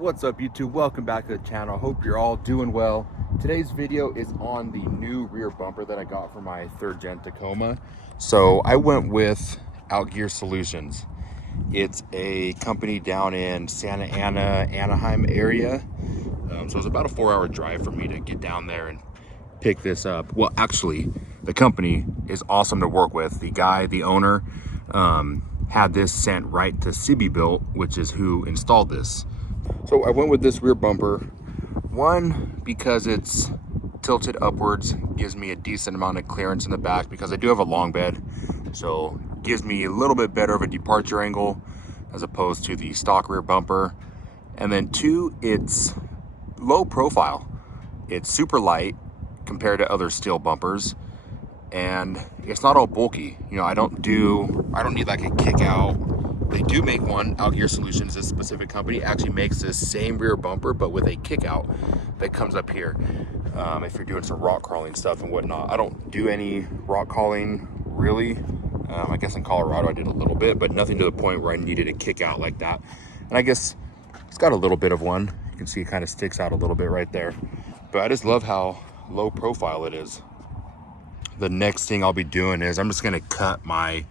What's up YouTube? Welcome back to the channel. Hope you're all doing well. Today's video is on the new rear bumper that I got for my 3rd gen Tacoma. So I went with Outgear Solutions. It's a company down in Santa Ana, Anaheim area. So it's about a 4-hour drive for me to get down there and pick this up. Well, actually, the company is awesome to work with. The guy, the owner, had this sent right to Sill, which is who installed this. So I went with this rear bumper, one, because it's tilted upwards, gives me a decent amount of clearance in the back because I do have a long bed, so gives me a little bit better of a departure angle as opposed to the stock rear bumper. And then 2, it's low profile. It's super light compared to other steel bumpers, and it's not all bulky. You know, I don't need like a kick out. They do make one. Outgear Solutions, this specific company, actually makes this same rear bumper, but with a kick out that comes up here. If you're doing some rock crawling stuff and whatnot. I don't do any rock crawling really. I guess in Colorado I did a little bit, but nothing to the point where I needed a kick out like that. And I guess it's got a little bit of one. You can see it kind of sticks out a little bit right there. But I just love how low profile it is. The next thing I'll be doing is I'm just gonna cut my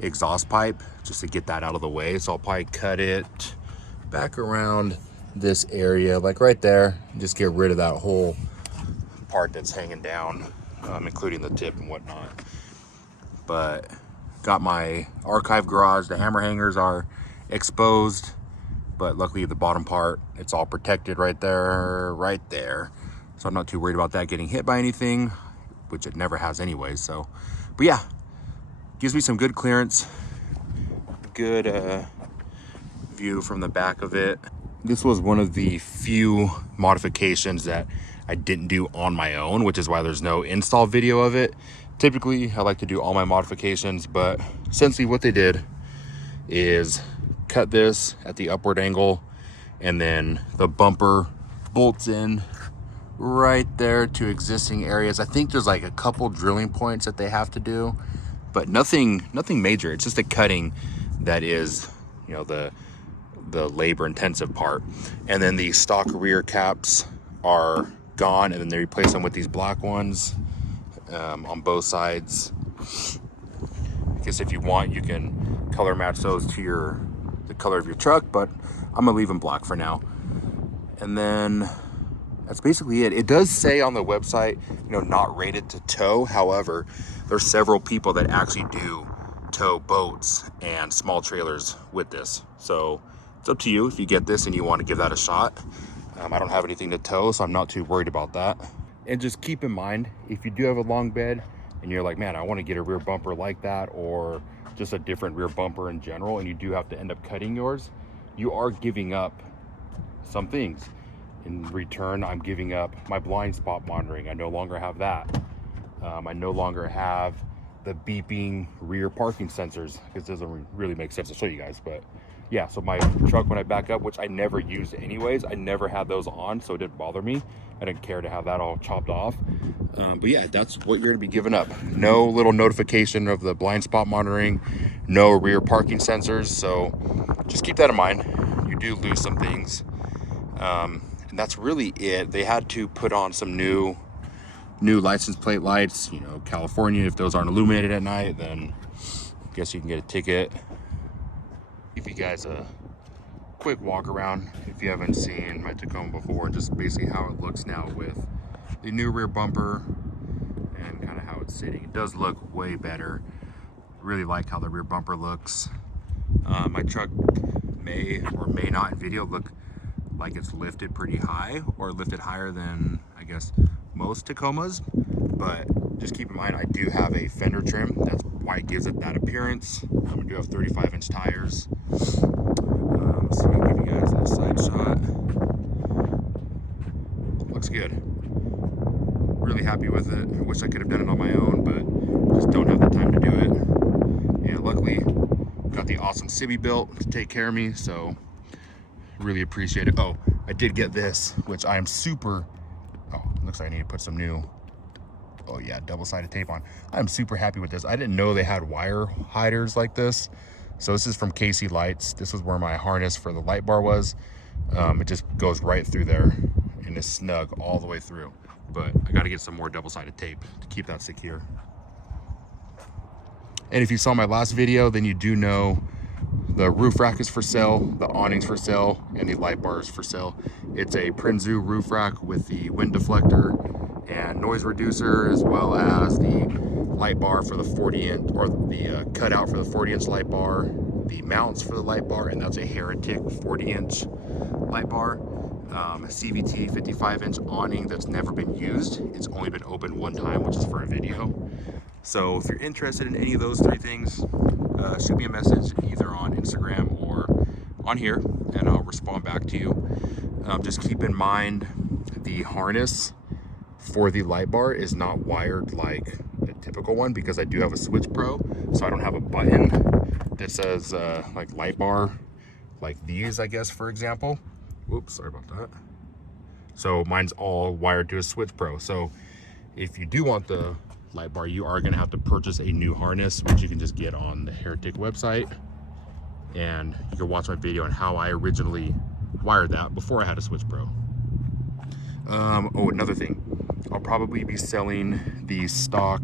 exhaust pipe just to get that out of the way. So I'll probably cut it back around this area, like right there, just get rid of that whole part that's hanging down, including the tip and whatnot. But got my archive garage. The hammer hangers are exposed, but luckily the bottom part, it's all protected right there. So I'm not too worried about that getting hit by anything, which it never has anyway. So, but yeah, gives me some good clearance, good view from the back of it. This was one of the few modifications that I didn't do on my own, which is why there's no install video of it. Typically, I like to do all my modifications, but essentially what they did is cut this at the upward angle, and then the bumper bolts in right there to existing areas. I think there's like a couple drilling points that they have to do, but nothing major. It's just a cutting that is, you know, the labor intensive part. And then the stock rear caps are gone, and then they replace them with these black ones on both sides. I guess if you want, you can color match those to the color of your truck, but I'm gonna leave them black for now. And then that's basically it. It does say on the website, you know, not rated to tow. However, there's several people that actually do tow boats and small trailers with this. So it's up to you if you get this and you want to give that a shot. I don't have anything to tow, so I'm not too worried about that. And just keep in mind, if you do have a long bed and you're like, man, I want to get a rear bumper like that, or just a different rear bumper in general, and you do have to end up cutting yours, you are giving up some things. In return, I'm giving up my blind spot monitoring. I no longer have that. I no longer have the beeping rear parking sensors. It doesn't really make sense to show you guys, but yeah, so my truck, when I back up, which I never used anyways, I never had those on, so it didn't bother me. I didn't care to have that all chopped off. But yeah, that's what you're gonna be giving up. No little notification of the blind spot monitoring, no rear parking sensors. So just keep that in mind. You do lose some things. And that's really it. They had to put on some new license plate lights. You know, California, if those aren't illuminated at night, then I guess you can get a ticket. Give you guys a quick walk around if you haven't seen my Tacoma before, just basically how it looks now with the new rear bumper and kind of how it's sitting. It does look way better. Really like how the rear bumper looks. My truck may or may not in video look like it's lifted pretty high, or lifted higher than I guess most Tacomas, but just keep in mind I do have a fender trim. That's why it gives it that appearance. I do have 35-inch tires. Let's see, I'll give you guys a side shot. Looks good. Really happy with it. I wish I could have done it on my own, but just don't have the time to do it. And luckily got the awesome Sill built to take care of me, so really appreciate it. Oh, I did get this, which I am super, looks like I need to put some new, oh yeah, double-sided tape on. I'm super happy with this. I didn't know they had wire hiders like this. So this is from KC Lights. This was where my harness for the light bar was. It just goes right through there and is snug all the way through. But I got to get some more double-sided tape to keep that secure. And if you saw my last video, then you do know the roof rack is for sale, the awnings for sale, and the light bar is for sale. It's a Prinzu roof rack with the wind deflector and noise reducer, as well as the light bar for the 40-inch, or the cutout for the 40-inch light bar, the mounts for the light bar, and that's a Heretic 40-inch light bar. CVT 55-inch awning that's never been used. It's only been opened one time, which is for a video. So if you're interested in any of those three things, shoot me a message either on Instagram or on here, and I'll respond back to you. Just keep in mind the harness for the light bar is not wired like a typical one, because I do have a Switch Pro, so I don't have a button that says like light bar like these, I guess, for example. Whoops, sorry about that. So mine's all wired to a Switch Pro. So if you do want the light bar, you are going to have to purchase a new harness, which you can just get on the Heretic website, and you can watch my video on how I originally wired that before I had a Switch Pro. Oh, another thing, I'll probably be selling the stock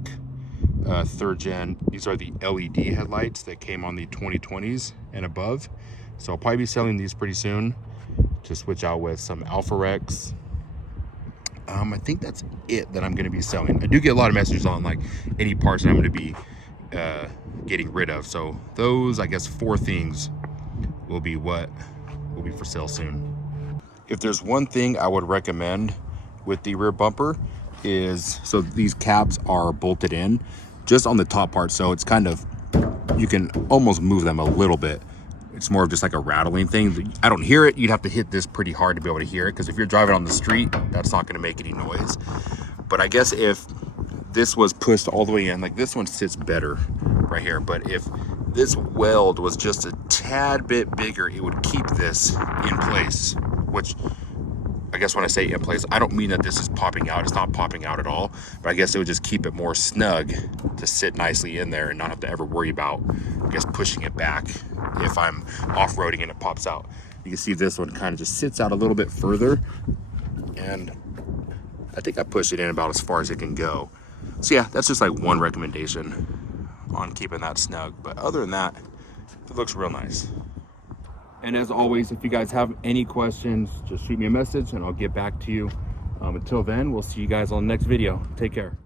third gen. These are the LED headlights that came on the 2020s and above, so I'll probably be selling these pretty soon to switch out with some Alpha Rex. I think that's it that I'm going to be selling. I do get a lot of messages on like any parts that I'm going to be getting rid of. So those, I guess, 4 things will be what will be for sale soon. If there's one thing I would recommend with the rear bumper is, so these caps are bolted in just on the top part. So it's kind of, you can almost move them a little bit. It's more of just like a rattling thing. I don't hear it. You'd have to hit this pretty hard to be able to hear it, because if you're driving on the street, that's not going to make any noise. But I guess if this was pushed all the way in, like this one sits better right here, but if this weld was just a tad bit bigger, it would keep this in place, which I guess when I say in place, I don't mean that this is popping out. It's not popping out at all, but I guess it would just keep it more snug to sit nicely in there and not have to ever worry about, I guess, pushing it back if I'm off-roading and it pops out. You can see this one kind of just sits out a little bit further, and I think I pushed it in about as far as it can go. So yeah, that's just like one recommendation on keeping that snug, but other than that, it looks real nice. And as always, if you guys have any questions, just shoot me a message and I'll get back to you. Until then, we'll see you guys on the next video. Take care.